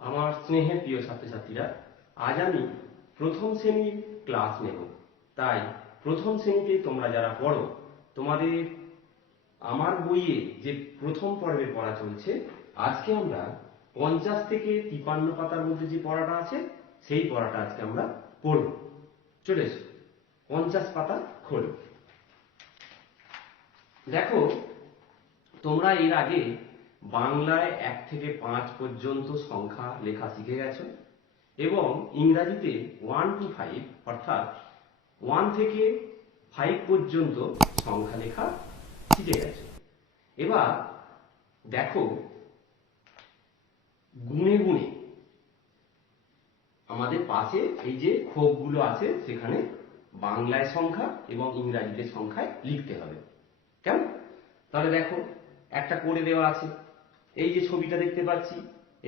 আমার স্নেহের প্রিয় ছাত্রছাত্রীরা, আজ আমি প্রথম শ্রেণীর ক্লাস নেব। তাই প্রথম শ্রেণীতে তোমরা যারা পড়ো, তোমাদের আমার বইয়ে যে প্রথম পর্বের পড়া চলছে, আজকে আমরা 50 থেকে 53 পাতার মধ্যে যে পড়াটা আছে সেই পড়াটা আজকে আমরা পড়ব। চলে এসো, 50 পাতা খোলো। দেখো, তোমরা এর আগে বাংলায় 1 থেকে 5 পর্যন্ত সংখ্যা লেখা শিখে গেছো এবং ইংরাজিতে 1 to 5 অর্থাৎ 1 থেকে 5 পর্যন্ত সংখ্যা লেখা শিখে গেছো। এবার দেখো, গুণে গুণে আমাদের পাশে এই যে খোপগুলো আছে সেখানে বাংলায় সংখ্যা এবং ইংরাজিতে সংখ্যায় লিখতে হবে। কেমন? তাহলে দেখো, একটা করে দেওয়া আছে। এই যে ছবিটা দেখতে পাচ্ছি,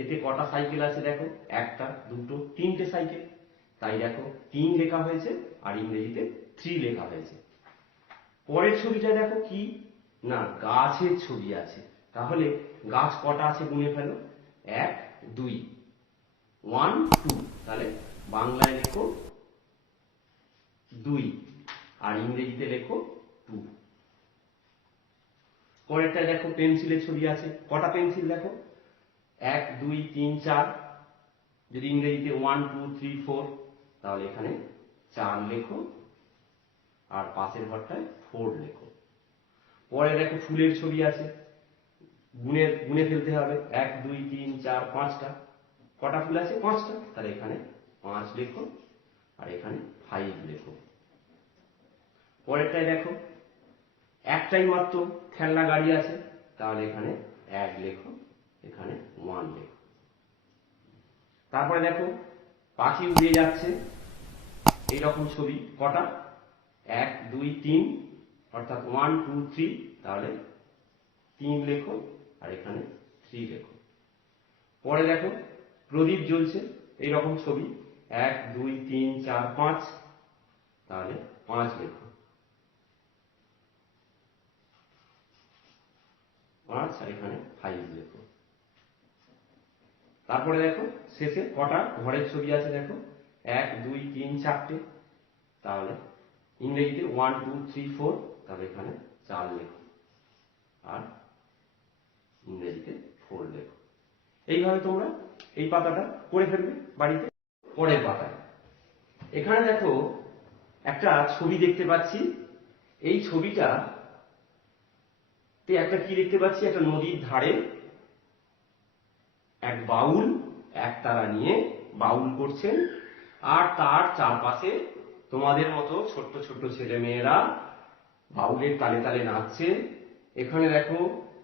এতে কটা সাইকেল আছে দেখো, একটা, দুটো, তিনটে সাইকেল। তাই দেখো 3 লেখা হয়েছে আর ইংরেজিতে 3 লেখা হয়েছে। পরের ছবিটা দেখো কি না, গাছের ছবি আছে। তাহলে গাছ কটা আছে গুনে ফেলো, 1 2 1 2। তাহলে বাংলায় লেখো 2 আর ইংরেজিতে লেখো 2। পরেরটা দেখো, পেন্সিলের ছবি আছে। কটা পেন্সিল দেখো, 1 2 3 4। যদি ইংরেজিতে 1 2 3 4, তাহলে এখানে 4 লেখো আর পাশের ঘরটায় 4 লেখো। পরে দেখো ফুলের ছবি আছে, গুনে গুনে ফেলতে হবে, 1 2 3 4 5টা। কটা ফুল আছে, 5টা। তাহলে এখানে 5 লেখো আর এখানে 5 লেখো। পরেরটায় দেখো, একটাই মাত্র খেলনা গাড়ি আছে, তাহলে এখানে 1 লেখো, এখানে 1 লেখো। তারপরে দেখো, পাখি উড়ে যাচ্ছে, এইরকম ছবি কটা, 1 2 3 অর্থাৎ 1 2 3। তাহলে 3 লেখো আর এখানে 3 লেখো। পরে দেখো, প্রদীপ জ্বলছে, এইরকম ছবি, 1 2 3 4 5। তাহলে 5 লেখো, 5 আর এখানে 5 লেখো। তারপরে দেখো শেষে কটা ঘরের ছবি আছে দেখো, 1 2 3 4টে। তাহলে ইংরেজিতে 1 2 3 4। তাহলে এখানে 4 লেখো আর ইংরেজিতে 4 লেখো। এইভাবে তোমরা এই পাতাটা করে ফেলবে বাড়িতে। পরের পাতায় এখানে দেখো একটা ছবি দেখতে পাচ্ছি। এই ছবিটা একটা কি দেখতে পাচ্ছি, একটা নদীর ধারে এক বাউল একতারা নিয়ে বাউল করছেন আর তার চারপাশে তোমাদের মতো ছোট্ট ছোট্ট ছেলে মেয়েরা বাউলের তালে তালে নাচছে। এখানে দেখো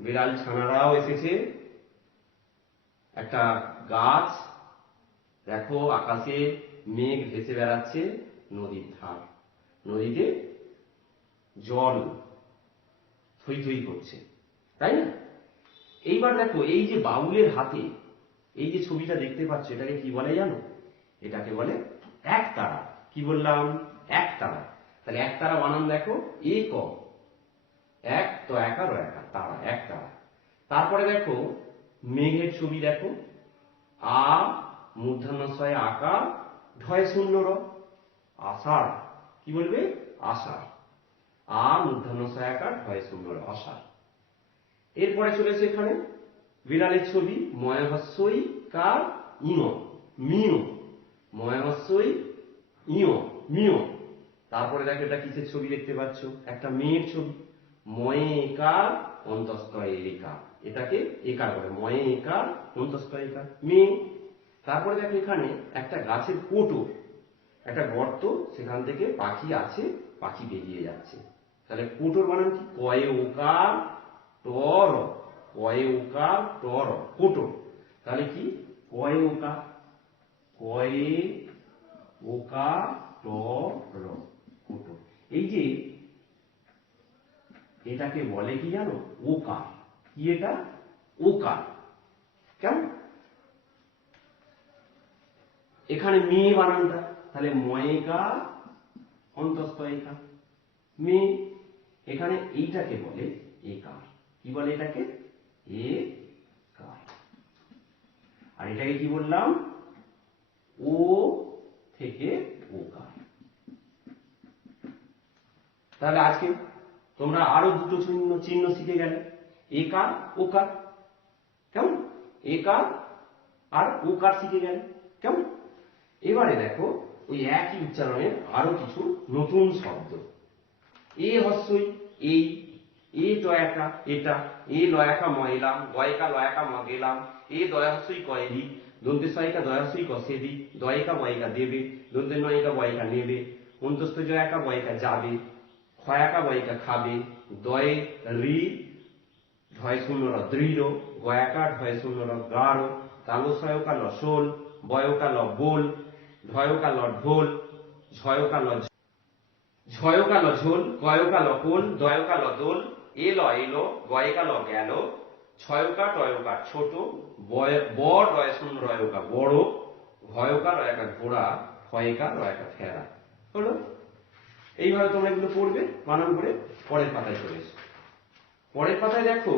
বিড়াল ছানারাও এসেছে। একটা গাছ, দেখো আকাশে মেঘ ভেসে বেড়াচ্ছে, নদীর ধার, নদীতে জল থই থই করছে, তাই না? এইবার দেখো, এই যে বাউলের হাতে এই যে ছবিটা দেখতে পাচ্ছ, এটাকে কি বলে জানো? এটাকে বলে একতারা। কি বললাম? একতারা। তাহলে একতারা বানান দেখো, এক, এক তো একার ও একা, তারা, একতারা। তারপরে দেখো মেঘের ছবি দেখো, আ মূর্ধন্যস্বয় আকার, ঢয় শূন্য র, আষাঢ়। কি বলবে? আষাঢ়। আ মূর্ধন্যস্বয় আকার, ঢয় শূন্য র, আষাঢ়। এরপরে চলেছে এখানে বিড়ালের ছবি, ময়হস্যই কার, ইয়, মিয়, ময়হস্যই ইয়, মিয়। তারপরে দেখো এটা কিসের ছবি দেখতে পাচ্ছ? একটা মেয়ের ছবি, ময়ে একার অন্তস্থয় একার। এটাকে একার বলে, ময়ে একার অন্তস্থয় একার, মেয়ে। তারপরে দেখো এখানে একটা গাছের কোটো, একটা গর্ত, সেখান থেকে পাখি আছে, পাখি বেরিয়ে যাচ্ছে। তাহলে কোটোর বানান কি? কয়ে ওকার টর, কয়ে ওকার টর, কোটো। তাহলে কি? কয়ে ওকা, কয়ে ওকা টর, কোটো। এই যে এটাকে বলে কি জানো? ওকার। কি এটা? ওকার। কেমন? এখানে মেয়ে বানানটা, তাহলে ময়েকা অন্তস্থ একা, মেয়ে। এখানে এইটাকে বলে একার। কি বলে এটাকে? একার। আর এটাকে কি বললাম, ও থেকে ওকার। তাহলে আজকে তোমরা আরো দুটো চিহ্ন চিহ্ন শিখে গেলে, একার ওকার। কেমন? একার আর ওকার শিখে গেলে। কেমন? এবারে দেখো ওই একই উচ্চারণের আরো কিছু নতুন শব্দ। এ হস্যই এই, এ দয়াকা এটা, এ লয়াকা ময়লাম, গয়কা লয়াকা মগেলাম, এ দয়াহস্যই কয়েদি, দন্তে সয়িকা দয়াহস্যই কষেদি, দয়িকা বয়িকা দেবে, দন্তে নয়িকা বয়িকা নেবে, অন্তস্থ জয়াকা বয়িকা যাবে, ক্ষয়াকা বয়িকা খাবে, দয়ে রি ঢয় শূন্য র দৃঢ়, গয়াকা ঢয় শূন্য র গাঢ়, তালসয়কা ল শোল, বয়কা ল বোল, ঢয়কা ল ঢোল, ঝয়কা ল ঝয়কা ল ঝোল, গয়কা ল কোল, দয়কা ল দোল, এলো এলো, গয়কা ল গেল, ছয়কা টয়কা ছোট, ব রয় শূন্য রয়কা বড়, ঘয়কা রয়কা ঘোড়া, ক্ষয়কা রয়কা ফেরা। হলো? এইভাবে তোমরা এগুলো পড়বে বানান করে। পরের পাতায় চলে এসো। পরের পাতায় দেখো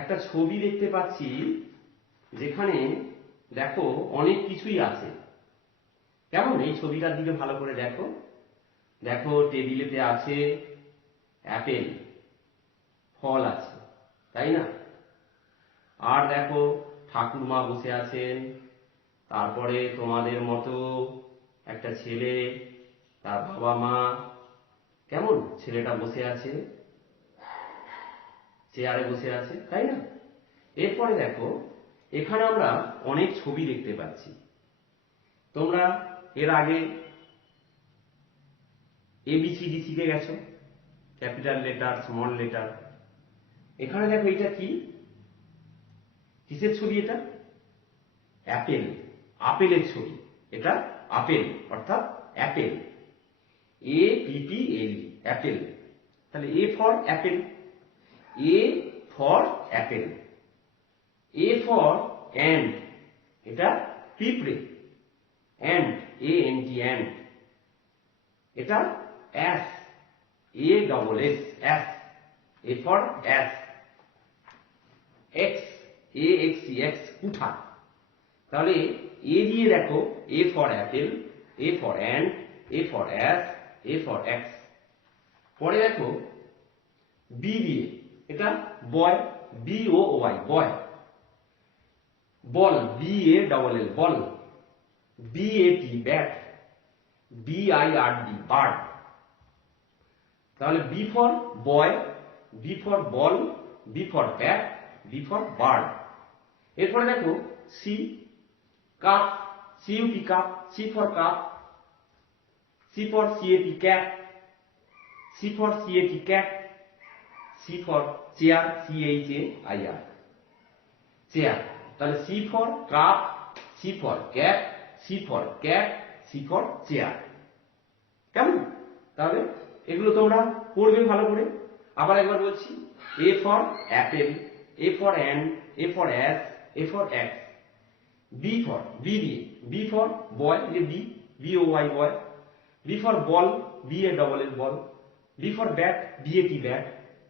একটা ছবি দেখতে পাচ্ছি, যেখানে দেখো অনেক কিছুই আছে। কেমন? এই ছবিটার দিকে ভালো করে দেখো। দেখো টেবিলেতে আছে অ্যাপেল, ফল আছে, তাই না? আর দেখো ঠাকুরমা বসে আছেন, তারপরে তোমাদের মতো একটা ছেলে, তার বাবা মা। কেমন? ছেলেটা বসে আছে, চেয়ারে বসে আছে, তাই না? এরপরে দেখো এখানে আমরা অনেক ছবি দেখতে পাচ্ছি। তোমরা এর আগে এবিসিডি শিখে গেছো, ক্যাপিটাল লেটার, স্মল লেটার। এখানে দেখো এটা কি, কিসের ছবি এটা? অ্যাপেল, আপেলের ছবি। এটা আপেল অর্থাৎ অ্যাপেল, এ পিপিএল, অ্যাপেল। তাহলে A for apple, A for apple. A for ant, এটা পিঁপড়ে, ant, A N T ant. এটা ass, A double S, ass, A for ass. Axe, A X C, axe, উঠা। তাহলে A দিয়ে দেখো A for apple, A for ant, A for ass, A for axe. পরে দেখো B দিয়ে, এটা boy, B O Y, boy. Ball, B A double L, ball. B A T, bat, B I R D, bird. তাহলে B for boy, B for ball, B for bat, B for bird. এরপরে দেখো C, cup, C U P cup, C for cup, C for C A T cap, C for C A T cat, C for chair, C H A I R, chair. তাহলে C for cup, C for cap, C for cat, C for chair. কেমন? তাহলে এগুলো তোমরা পড়বে ভালো করে। আবার একবার বলছি, A for apple, A for ant, A for ass, A for axe. B for, B দিয়ে, বি ফর বয়, যে B, B O Y, boy. B for ball, B A double L, ball. B for bat, B A T, bat.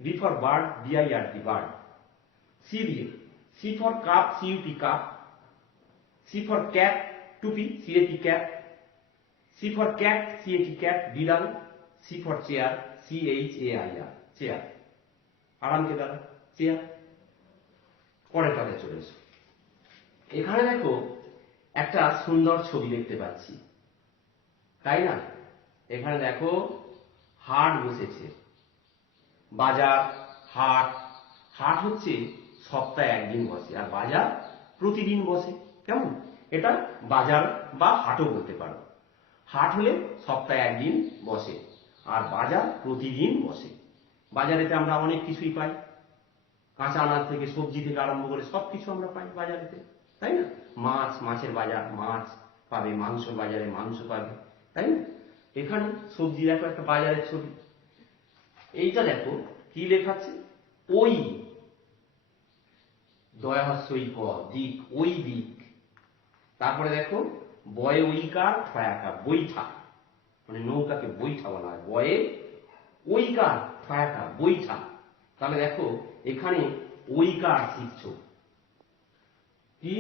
B for bird, B I R T, bird. C দিয়ে, C for cup, C U P cup. C for cap, টুপি, C A T cap. C for cat, C A T cat, বিড়াল। C for chair, C H A I R, chair. আরামকে দ্বারা চেয়ার। পরের পাতায় চলে এসো। এখানে দেখো একটা সুন্দর ছবি দেখতে পাচ্ছি, তাই না? এখানে দেখো হাট বসেছে, বাজার, হাট। হাট হচ্ছে সপ্তাহে একদিন বসে, আর বাজার প্রতিদিন বসে। কেমন? এটা বাজার বা হাটও বলতে পারো। হাট হলে সপ্তাহে একদিন বসে, আর বাজার প্রতিদিন বসে। বাজারেতে আমরা অনেক কিছুই পাই, কাঁচা আনাজ থেকে সবজি থেকে আরম্ভ করে সবকিছু আমরা পাই বাজারেতে, তাই না? মাছ, মাছের বাজার, মাছ পাবে, মাংস বাজারে মাংস পাবে, তাই না? এখানে সবজি দেখো, একটা বাজারের ছবি। এইটা দেখো কি লেখাচ্ছে, ওই, দয়াহস্যই ক, দিক, ওই দিক। তারপরে দেখো বয়ে ওইকার, ঠয়াকার, বৈঠা, মানে নৌকাকে বৈঠা বলা হয়, বয়ে ওইকার, ঠয়াকার, বৈঠা। তাহলে দেখো এখানে ওইকার শিখছ, কি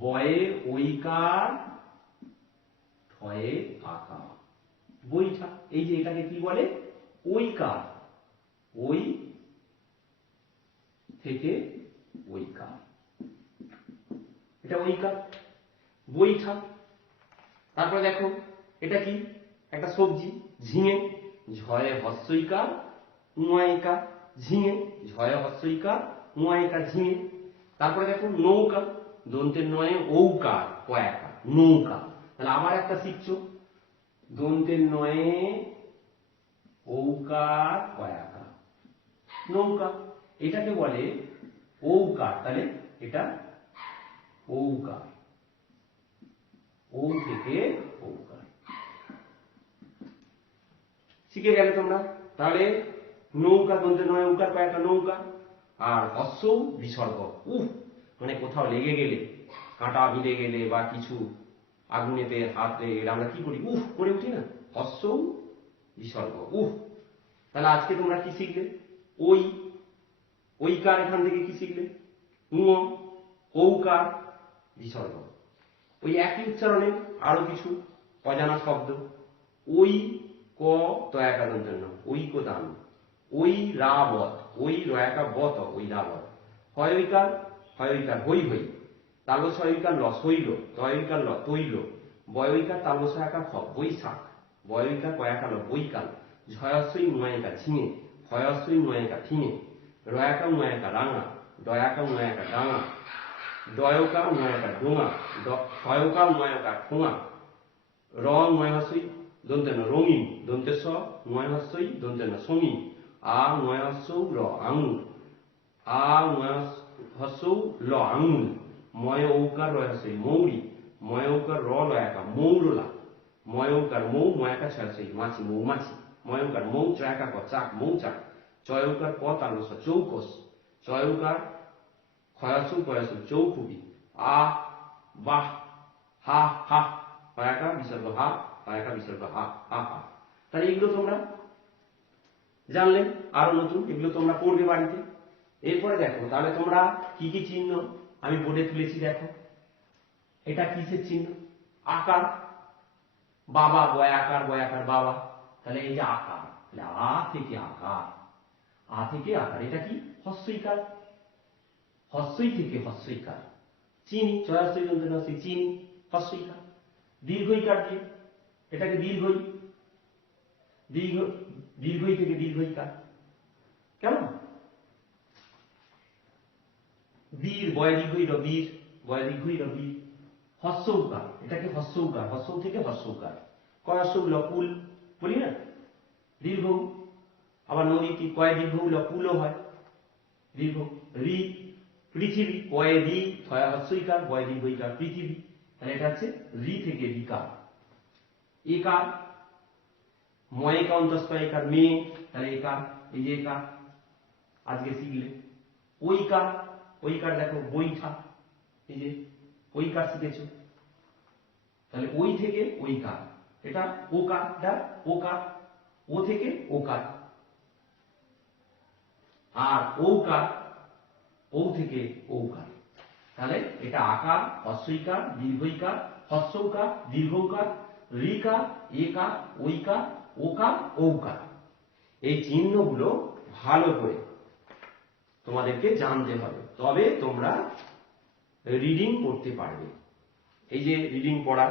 বয়ে ঐকার, ঠয়ে আকার, বৈঠা। এই যে এটাকে কি বলে? ঐকার। ওই থেকে ঐকার, এটা ঐকার, বৈঠা। তারপরে দেখো এটা কি? একটা সবজি, ঝিঙে। ঝয়ে হস্যইকার, উয়াইকার, ঝিঙে। ঝয়ে হস্যইকার, উয়াইকার, ঝিঙে। তারপরে দেখো নৌকা, দন্তের নয়ে ঔকার, কয়াকার, নৌকা। তাহলে আবার একটা শিখছো, দন্তের নয়ে ঔকার, কয়াকার, নৌকা। এটাকে বলে ঔকার। তাহলে এটা ঔকার, ও থেকে ঔকার। শিখে গেলে তোমরা। তাহলে নৌকা, দন্তের নয় ঔকার, কয়াকার, নৌকা। আর হস্য বিসর্গ, মানে কোথাও লেগে গেলে, কাঁটা ভিড়ে গেলে বা কিছু আগুনেতে হাত লেগে গেলে আমরা কি করি? করে উঠি না? হস্য বিসর্গ, তাহলে আজকে তোমরা কি শিখলে? ঐকার, এখান থেকে কি শিখলে? ঔকার, বিসর্গ। ওই একই উচ্চারণে আরো কিছু অজানা শব্দ। ওই ক তয়াকার জন্য ঐকদান, ওই রাবত, ওই রয়াকা বত, ওই রাবত। হয়ইকার, হয়ইকার, হই হই। তালবস হয়ইকার ল, শৈল। তয়ইকার ল, তৈল। বয়ইকার তালবস আকার খ, বৈশাখ। বয়ইকার কয়াকার ল, বৈকাল। ঝয়স্বই নয়াইকা, ঝিঙে। হয়স্বই নয়াইকা, ঠিঙে। রয়াকা নয়াকা, রাঙা। ডয়াকা নয়াকা, ডাঙা। ডয়কা নয়াকা, ডোঙা। ছয়কা নয়াকা, ঠোঙা। র নয় হস্যই দন্তের ন, রঙিন। দন্তের স নয় হস্যই দন্তের ন, সঙিন। আ নয় হস্যৌ র, আঙুর। আ নয় হস্যৌ ল, আঙুল। ময় ঔকার রয় হস্যই, মৌরি। ময় ঔকার র লয়াকা, মৌরলা। ময় ঔকার মৌ, ময়াকা ছয়স্যই, মাছি, মৌমাছি। ময় ঔকার মৌ, চয়াকা ক, চাক, মৌচাক। চয় ঔকার ক তালবস, চৌকস। চয় ঔকার ক্ষয়াসু, কয়াসু, চৌখুবি। আ, বাহ, হা, হা। হয়াকা বিসর্গ হা, হয়াকা বিসর্গ হা, হা, হা। তাহলে এগুলো তোমরা জানলে। আরো নতুন এগুলো তোমরা পড়বে বাড়িতে। এরপরে দেখো, তাহলে তোমরা কি কি চিহ্ন আমি বোর্ডে তুলেছি দেখো। এটা কিসের চিহ্ন? আকার। বাবা, বয়াকার, বয়াকার, বাবা। তাহলে এই যে আকার, তাহলে আ থেকে আকার, আ থেকে আকার। এটা কি? হস্যইকার। হস্যই থেকে হস্যইকার। চিনি, ছয়াস্যই দন্তের হস্যই, চিনি, হস্যইকার। দীর্ঘইকার দিয়ে, এটাকে দীর্ঘই। দীর্ঘই থেকে দীর্ঘইকার। কেমন? বীর, বয় দীর্ঘই র, বীর। বয় দীর্ঘই র, বীর। হস্যৌকার, এটাকে হস্যৌকার। হস্য থেকে হস্যৌকার। কয়াস্যৌ ল, কুল, বলি না? দীর্ঘ। আবার নদীটি কয় দীর্ঘ ল, কুলও হয়, দীর্ঘ। রি, পৃথিবী। কয়ে রি, ছয় হস্যইকার, বয় দীর্ঘইকার, পৃথিবী। তাহলে এটা হচ্ছে রি থেকে রিকার। একার, ময়িকা অন্তস্পয়িকার, মেয়ে। তাহলে একার, এই যে একার আজকে শিখলে। ঐকার, ঐকার দেখো বৈঠা, এই যে ঐকার শিখেছো। তাহলে ওই থেকে ঐকার, এটা ওকার, এটা ওকার, ও থেকে ওকার। আর ঔকার, ও থেকে ঔকার। তাহলে এটা আকার, হস্যইকার, দীর্ঘইকার, হস্যৌকার, দীর্ঘৌকার, রিকার, একার, ঐকার, ওকার, ঔকার। এই চিহ্নগুলো ভালো করে তোমাদেরকে জানতে হবে, তবে তোমরা রিডিং করতে পারবে। এই যে রিডিং পড়া,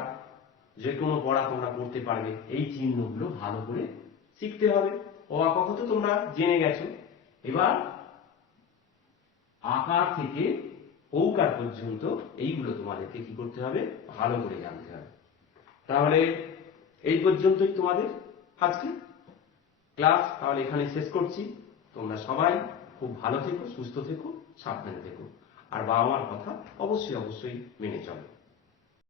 যে কোনো পড়া তোমরা পড়তে পারবে। এই চিহ্নগুলো ভালো করে শিখতে হবে। ও আ ক খ তো তোমরা জেনে গেছো। এবার আকার থেকে ঔকার পর্যন্ত এইগুলো তোমাদেরকে কি করতে হবে? ভালো করে জানতে হবে। তাহলে এই পর্যন্তই তোমাদের আজকে ক্লাস। তাহলে এখানে শেষ করছি। তোমরা সবাই খুব ভালো থেকো, সুস্থ থেকো, সাবধানে থেকো। আর বাবা মার কথা অবশ্যই অবশ্যই মেনে চলো।